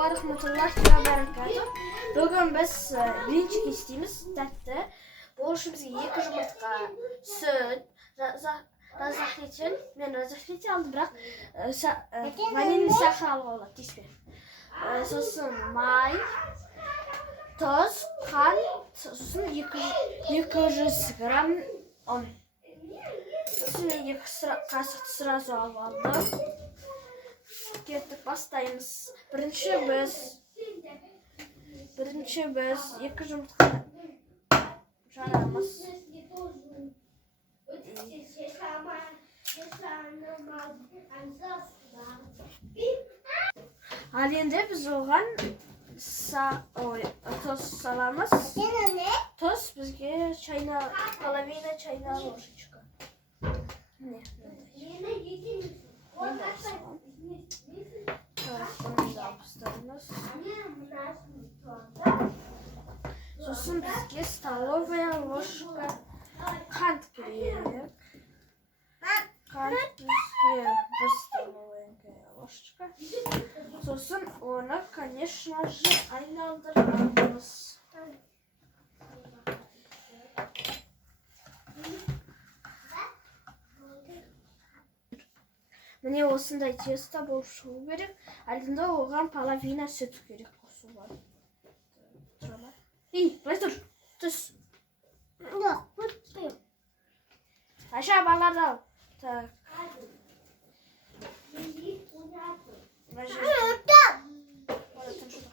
wa rahmatullahi va barakatuh. Bugün biz birinchi kestimiz tatti. Bu işi bizga 2 yumurta, süt, razahletin. Men razahletin aldım biroq vanilya sahar alib tishga. So'sin may, tuz, qand, so'sin 200 gram un. So'sin 2 qoshiq sразу aldım. Ketib başlayımız. Birinchi biz 2 yumurta çalamiz. Al endi biz oğan tuz salamiz. Tuz bizga половина чайная ложечка. Ne? So'sin bizga столовая ложка qand kerak. Qand bizga 1 столовая ложечка. So'sin uni, конечно же, aylantiramiz. Mine osындай testo bo'lishi kerak. Aldinda oğan половина süt kerak qo'shib. Tur. Tuz. Yo'q, qo'yib. Aşa balada. Tak.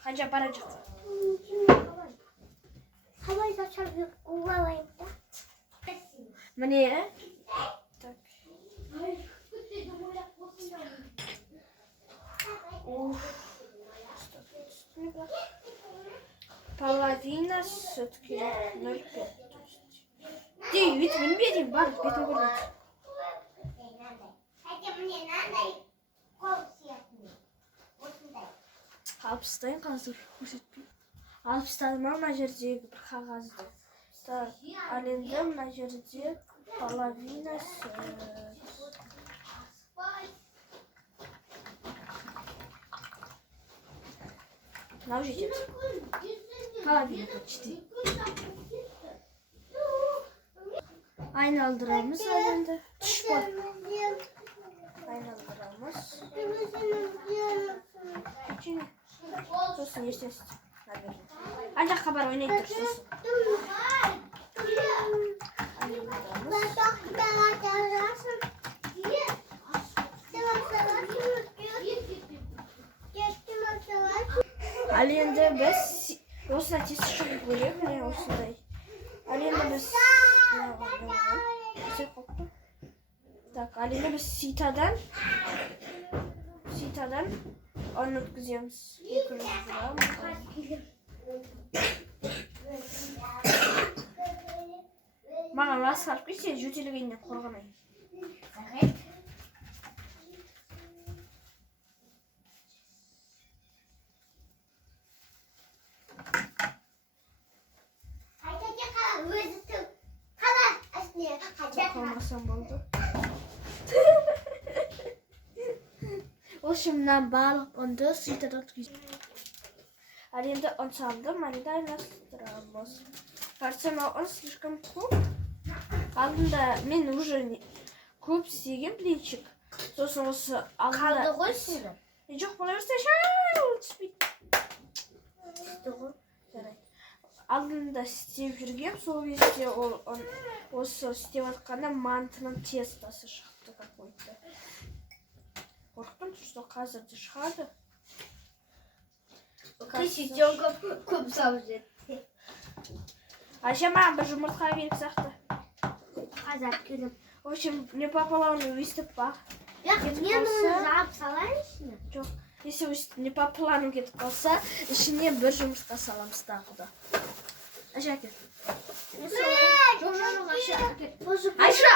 Hadi baracak. Havayı açar bir kullanayım da. Mine? Tak. Половина все-таки 0,5. Ты витамин берем, бар, витамин. Alpstayın hazır. Alpstayın mı жердегі bir қағазды. Так, алында мына жерде половина süt. Мынау жетеді. Половина почти. Aynalıdıramız alındı. Түшпой. Aynalıdıramız. Üçüncü. Sosun ертесі. Ancak haber oynayıp dursun. Al endi biz osuna tez chiqib bo'lib, mana osunday. Al endi biz tak, al endi biz sitadan onu o'tkazamiz. 200 gram. Mana ras qilib ketsa, jo'tiligidan qo'rqmayman. Olmasam oldu. O şimdiden bağlı onda sitadan tutacağım. Аренда он салdım, аренда настроилась. Кажется, он слишком куб. Алдында мен уже көп істеген блинчик. Сосын осы алдында қалды ғой сізді. Жоқ, бола берсе түспейді. Алдында істеп жүргем, сол кезде осы істеп жатқанда мантының тестосы шықты какой-то. Қорықтым, что қазір де шығады. Сетенка көп салып жетті. Аша маған бір жұмыртқа беріп сақты. Қазір келіп. В общем, не пополам өйстіп бақ. Мен оны жауып салайын ішіне? Жоқ. Если не по плану кетіп қалса, ішіне бір жұмыртқа саламыз тағы да. Аша әкел. Жоқ, Аша әкел. Аша!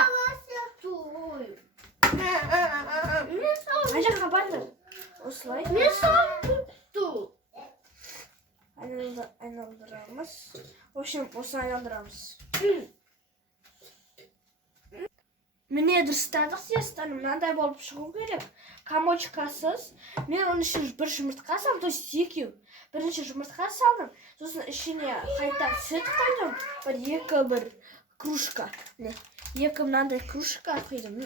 Аша хабарды. Осылай. Мен салыпты. Айналдырамыз. В общем, осы айналдырамыз. Міне дұрыстадық тестаны, мынандай болып шығу керек. Комочкасыз. Мен оның ішіне бір жұмыртқа салдым, то есть екеу. Бірінші жұмыртқа салдым, сосын ішіне қайта сүт құйдым. Бір кружка. Екі мынандай кружка құйдым.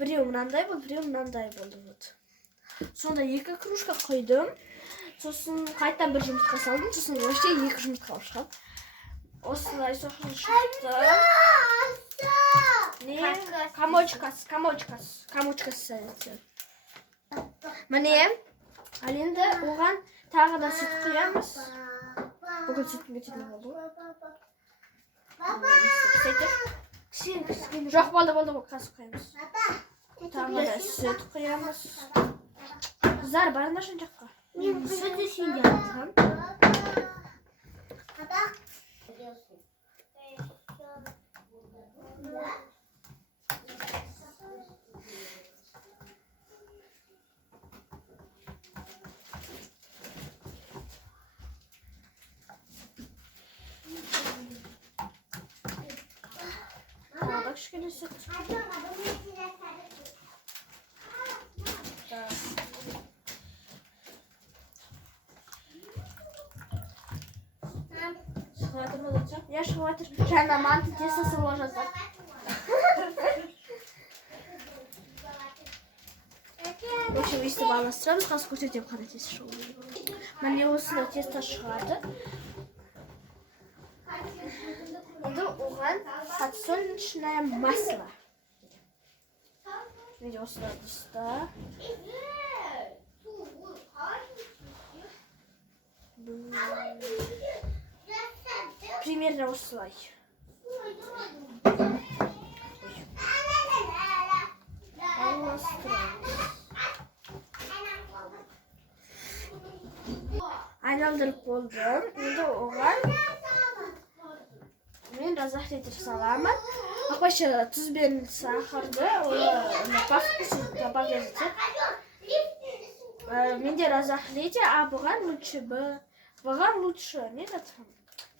Біреу мынандай болды, біреу мынандай болды. Сонда екі кружка құйдым. Сосын қайта бір жұмыртқа салдым, сосын вообще екі жұмыртқа шығады. Осылай сосын шықты. Не? Комочкасы сәлетен. Міне, ал енді оған тағы да сүт құямыз. Бүгін сүтім кететін болды. Жоқ, болды, қазір құямыз. Тағы да сүт құямыз. Қыздар, барыңдар шын жаққа. Мен сүт ішінде атам. Кішкене сүт. Шығыватыр ма дұржан? Я шығыватыр. Жаңа манты тестасы бола жазар. В общем, өйстіп аластырамыз, қазір көрсетем қандай тест шығу. Міне осындай теста шығады. Енді оған подсолнечное масло. Видите, осылай дұрыста. Примерно осылай. Айналдырып болдым. Енді оған мен разақ етіп саламын. Ақбашы тұз бен сахарды добавляйте. Менде разақ лейте, а бұған лучше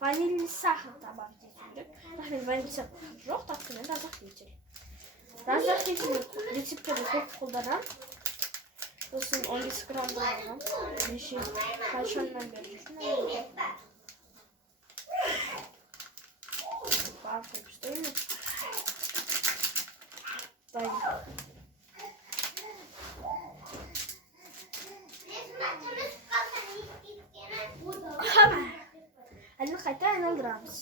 ванильный сахар добавить. Мен ванильный сахар жоқ, так мен разақ лейте. Разақ лейте рецептерді көп қолданам. Сосын 15 грамм болған. Неше қашаннан бері жүрсін. Қойып істеймін. Әлі қайта айналдырамыз.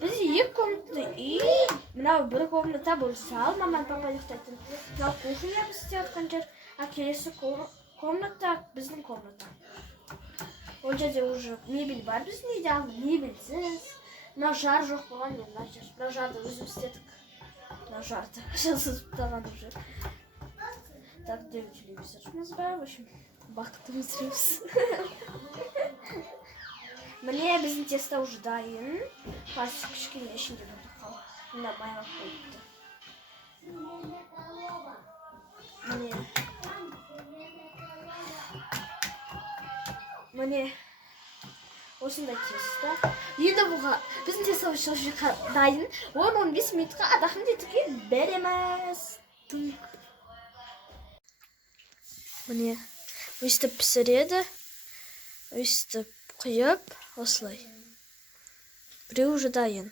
Біз екі комната үй, мынау бір комната бұл зал, маман папа ұйықтайтын. Мынау кухня біз істеп жатқан жер, а келесі комната біздің комната. Ол жерде уже мебель бар біздің үйде, ал мебельсіз. Мынау жар жоқ болған, мынау жарды өзім істедік. Мынау жарды жасызып таған уже. Так, 9 телевизорымыз бар, в общем, бақытымыз жүрміз. Міне біздің теста уже дайын. Қазір кішкене ішінде болды қалып. Мына майлап қойыпты. Міне осындай теста. Енді бұға біздің теста уже дайын. 10-15 минутқа адақын детіге береміз. Міне өйстіп пісіреді. Өйстіп құйып, осылай. Біреу уже дайын.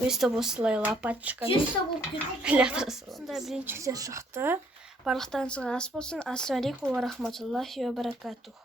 Өйстіп осылай лопатчикамен сондай блинчиктер шықты. Барлықтарыңызға ас болсын. Ассалаумағалейкум ва рахматуллахи ва баракатух.